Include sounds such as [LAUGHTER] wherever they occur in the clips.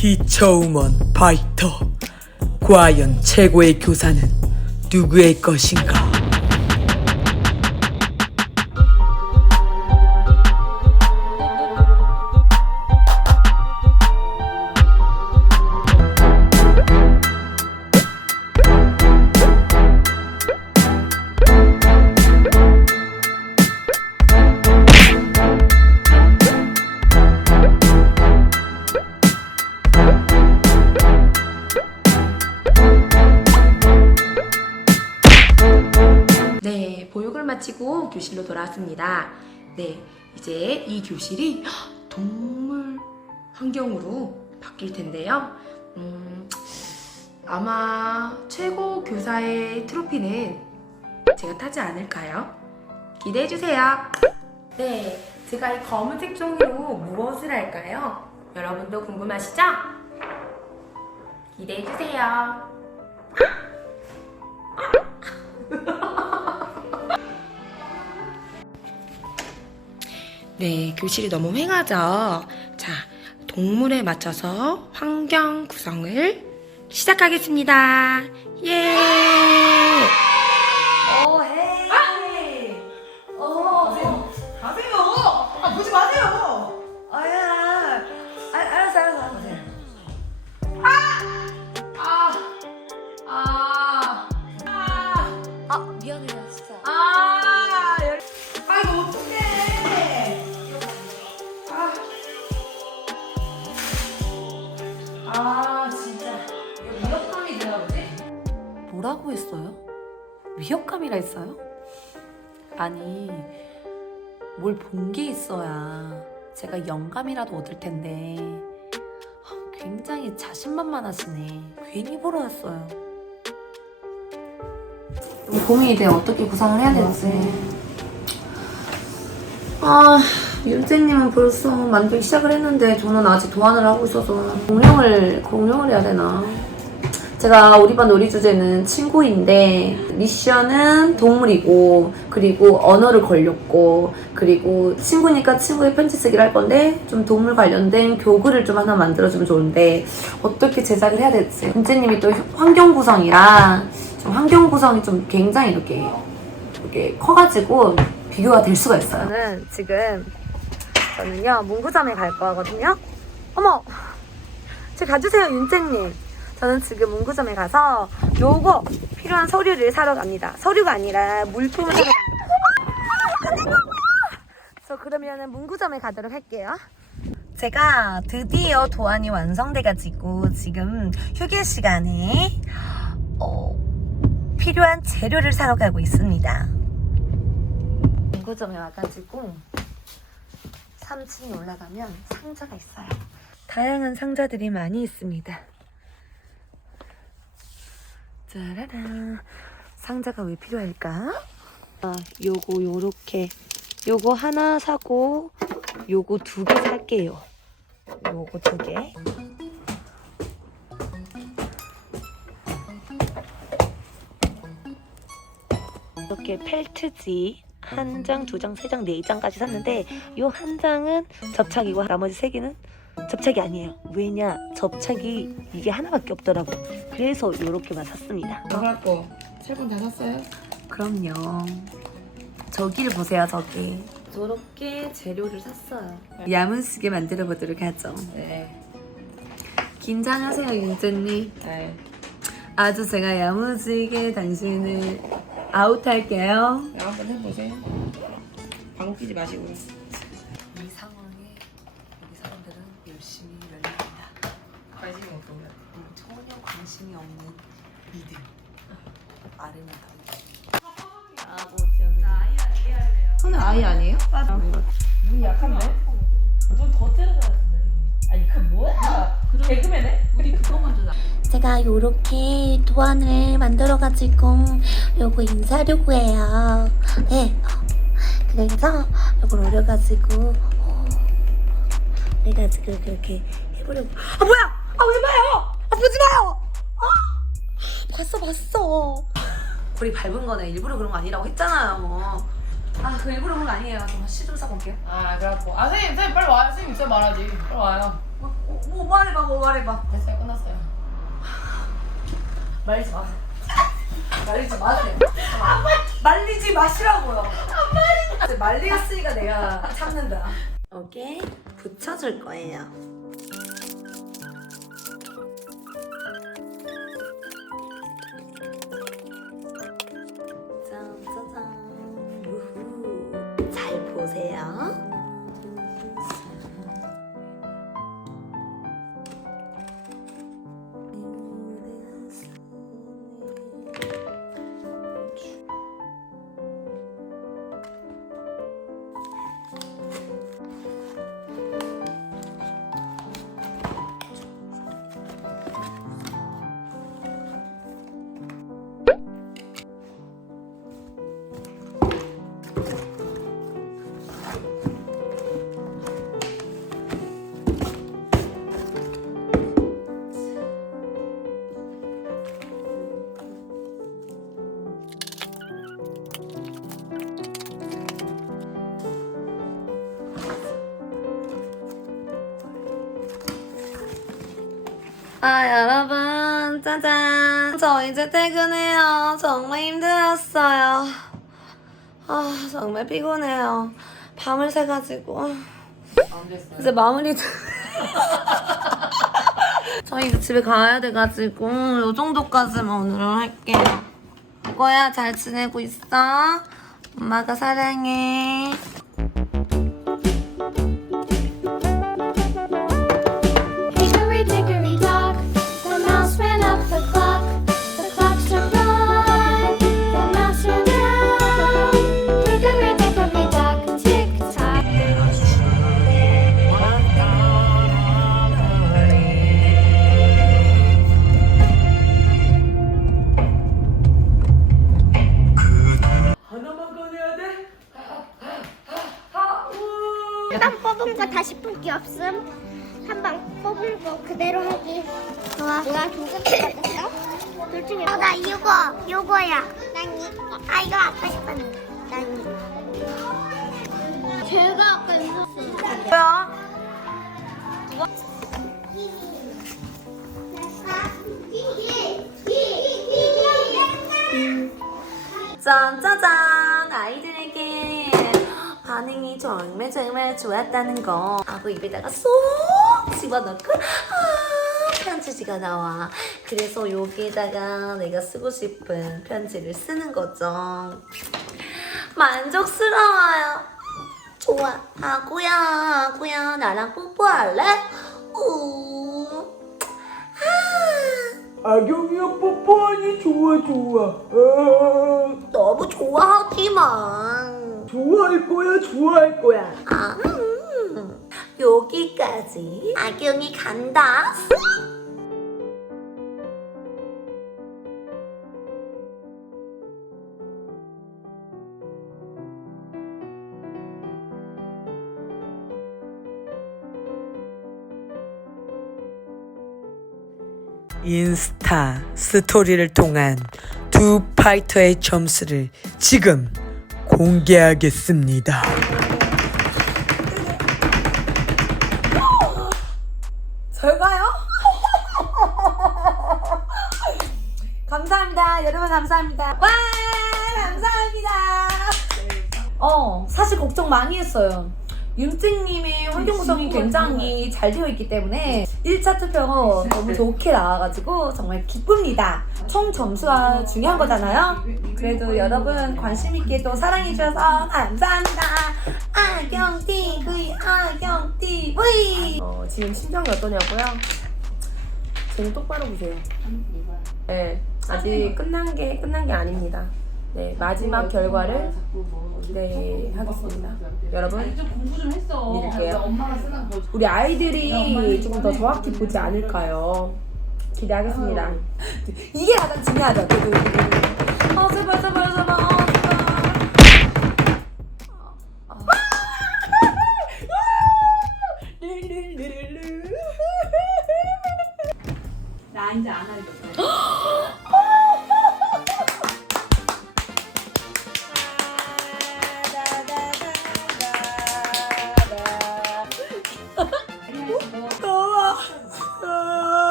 티처우먼 파이터. 과연 최고의 교사는 누구의 것인가 마치고 교실로 돌아왔습니다. 네, 이제 이 교실이 [GASPS] 동물 환경으로 바뀔 텐데요. 음, 아마 최고 교사의 트로피는 제가 타지 않을까요? 기대해 주세요. 네, 제가 이 검은색 종이로 무엇을 할까요? 여러분도 궁금하시죠? 기대해 주세요. 네, 교실이 너무 휑하죠? 자, 동물에 맞춰서 환경 구성을 시작하겠습니다. 예! 했어요? 위협감이라 했어요? 아니, 뭘 본 게 있어야 제가 영감이라도 얻을 텐데. 아, 굉장히 자신만만하시네. 괜히 보러 왔어요. 고민이 돼. 어떻게 구상을 해야 될지. 아, 윤재님은 벌써 만들기 시작을 했는데 저는 아직 도안을 하고 있어서 공룡을 공룡을 해야 되나? 제가 우리 반 놀이 주제는 친구인데 미션은 동물이고 그리고 언어를 걸렸고 그리고 친구니까 친구의 편지 쓰기를 할 건데 좀 동물 관련된 교구를 좀 하나 만들어주면 좋은데 어떻게 제작을 해야 될지 윤재님이 또 환경 구성이라 좀 환경 구성이 좀 굉장히 이렇게 이렇게 커가지고 비교가 될 수가 있어요. 저는 지금 저는요 문구점에 갈 거거든요. 어머, 제 가주세요 윤재님. 저는 지금 문구점에 가서 요거 필요한 서류를 사러 갑니다. 서류가 아니라 물품을 사러 갑니다. 저 그러면은 문구점에 가도록 할게요. 제가 드디어 도안이 완성돼가지고 지금 휴게 시간에 어, 필요한 재료를 사러 가고 있습니다. 문구점에 와가지고 3층에 올라가면 상자가 있어요. 다양한 상자들이 많이 있습니다. 짜라란. 상자가 왜 필요할까? 아, 요거 요렇게 요거 하나 사고 요거 두 개 살게요. 요거 두 개. 이렇게 펠트지 한 장, 두 장, 세 장, 네 장까지 샀는데 요 한 장은 접착이고 나머지 세 개는 접착이 아니에요. 왜냐? 접착이 이게 하나밖에 없더라고. 그래서 요렇게만 샀습니다. 나갈 세분 다 샀어요? 그럼요. 저기를 보세요, 저기. 저렇게 재료를 샀어요. 야무지게 만들어 보도록 하죠. 네. 긴장하세요, 윤재님. 네. 아주 제가 야무지게 당신을 아웃할게요. 네, 한번 해보세요. 방귀 끼지 마시고요. 아이 아니에요? 눈이 약한데? 눈더 때려야 되는데. 아니 그 뭐야? 개그맨에? 우리 그거 먼저 나. 제가 요렇게 도안을 만들어가지고 요거 인사료고예요. 네. 어, 그래서 요걸 올려가지고 어, 내가 지금 그렇게 해보려고. 아 뭐야? 아 왜 봐요? 아 보지 마요. 아 봤어 봤어. 우리 밟은 거네. 일부러 그런 거 아니라고 했잖아요. 아, 그 일부러 그런 거 아니에요. 좀 시좀 싸고 올게요. 아 그래갖고 아 선생님 선생님 빨리 와요. 선생님 있어 말하지. 빨리 와요. 어, 어, 뭐, 뭐 말해봐, 뭐 말해봐. 됐어요 끝났어요 [LAUGHS] 말리지 마세요. 말리지 마세요. 말리지 마시라고요. 안 말리. 말리겠으니까 내가 참는다. 오케이. 붙여줄 거예요. 아 여러분 짜잔. 저 이제 퇴근해요. 정말 힘들었어요. 아 정말 피곤해요. 밤을 새가지고. 이제 마무리 [LAUGHS] 저희 이제 집에 가야 돼가지고 요 정도까지만 오늘은 할게요. 뭐야 잘 지내고 있어? 엄마가 사랑해 이거, 요거야. 아, 이거 아까 싶었는데. 난. 제가 아까 있었어. 뭐야? 짠 짜잔 아이들에게 반응이 정말 정말 좋았다는 거 하고 입에다가 쏙 집어넣고 아 편지지가 나와 그래서 여기에다가 내가 쓰고 싶은 편지를 쓰는 거죠. 만족스러워요. 좋아 아구야 아구야 나랑 뽀뽀할래? 우 아, 악영이야 뽀뽀하니 좋아 좋아. 아, 너무 좋아하지만. 좋아할 거야 좋아할 거야. 아, 음, 여기까지. 악영이 간다. 인스타 스토리를 통한 두 파이터의 점수를 지금 공개하겠습니다. 저가요? [LAUGHS] 감사합니다. 여러분 감사합니다. 와 감사합니다. 어 사실 걱정 많이 했어요. 윤증님의 환경 구성이 굉장히 잘 되어 있기 때문에 1차 투표 너무 좋게 나와가지고 정말 기쁩니다. 총 점수가 중요한 거잖아요. 그래도 여러분 관심 있게 또 사랑해 주셔서 감사합니다. 아경 TV, 아경 TV. 어, 지금 심정이 어떠냐고요? 지금 똑바로 보세요. 네, 아직 끝난 게 끝난 게 아닙니다. 네, 마지막 결과를 기대하겠습니다. 여러분 좀 공부 좀 했어 믿을게요. 우리 아이들이 조금 더 정확히 보지 않을까요? 기대하겠습니다. 이게 가장 중요하죠. 어, 제발, 제발, 제발.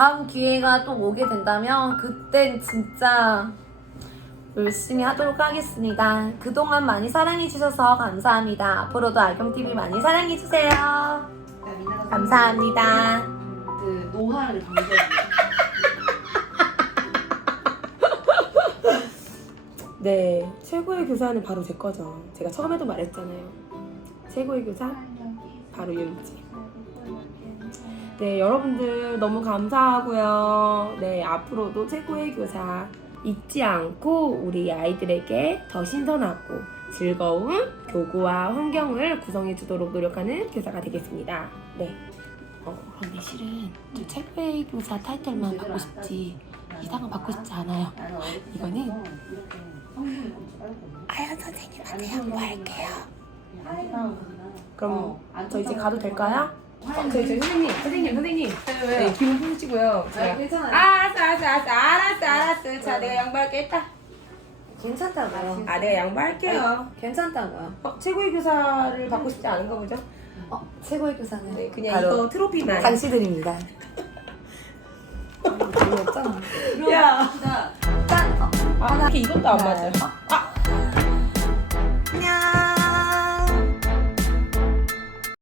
다음 기회가 또 오게 된다면 그땐 진짜 열심히 하도록 하겠습니다. 그동안 많이 사랑해주셔서 감사합니다. 앞으로도 알경TV 많이 사랑해주세요. 감사합니다. 그 노화를 방지하는 [LAUGHS] 네, 최고의 교사는 바로 제 거죠. 제가 처음에도 말했잖아요. 최고의 교사 바로 윤지. 네, 여러분들 너무 감사하고요. 네, 앞으로도 최고의 교사 잊지 않고 우리 아이들에게 더 신선하고 즐거운 교구와 환경을 구성해 주도록 노력하는 교사가 되겠습니다. 네. 어, 그런데 실은 저 최고의 교사 타이틀만 받고 싶지 이상은 받고 싶지 않아요. 이거는 아연 선생님한테 양보할게요. 그럼 저 이제 가도 될까요? 어, 저희 저희 선생님, 선생님, 선생님. 네, 기분 푸시고요. 제가 괜찮아요. 알았어, 알았어, 알았어, 알았어, 알았어. 자, 내가 양보할게. 일단. 괜찮다고요. 아, 내가 양보할게요. 괜찮다고요. 어, 최고의 교사를 받고 싶지 않은가 보죠? 어, 최고의 교사는 네, 그냥 바로 이거 트로피만. 당신들입니다. 재미없잖아. 야, 짠! 어, 아, 이렇게 이것도 안 맞아요. 아,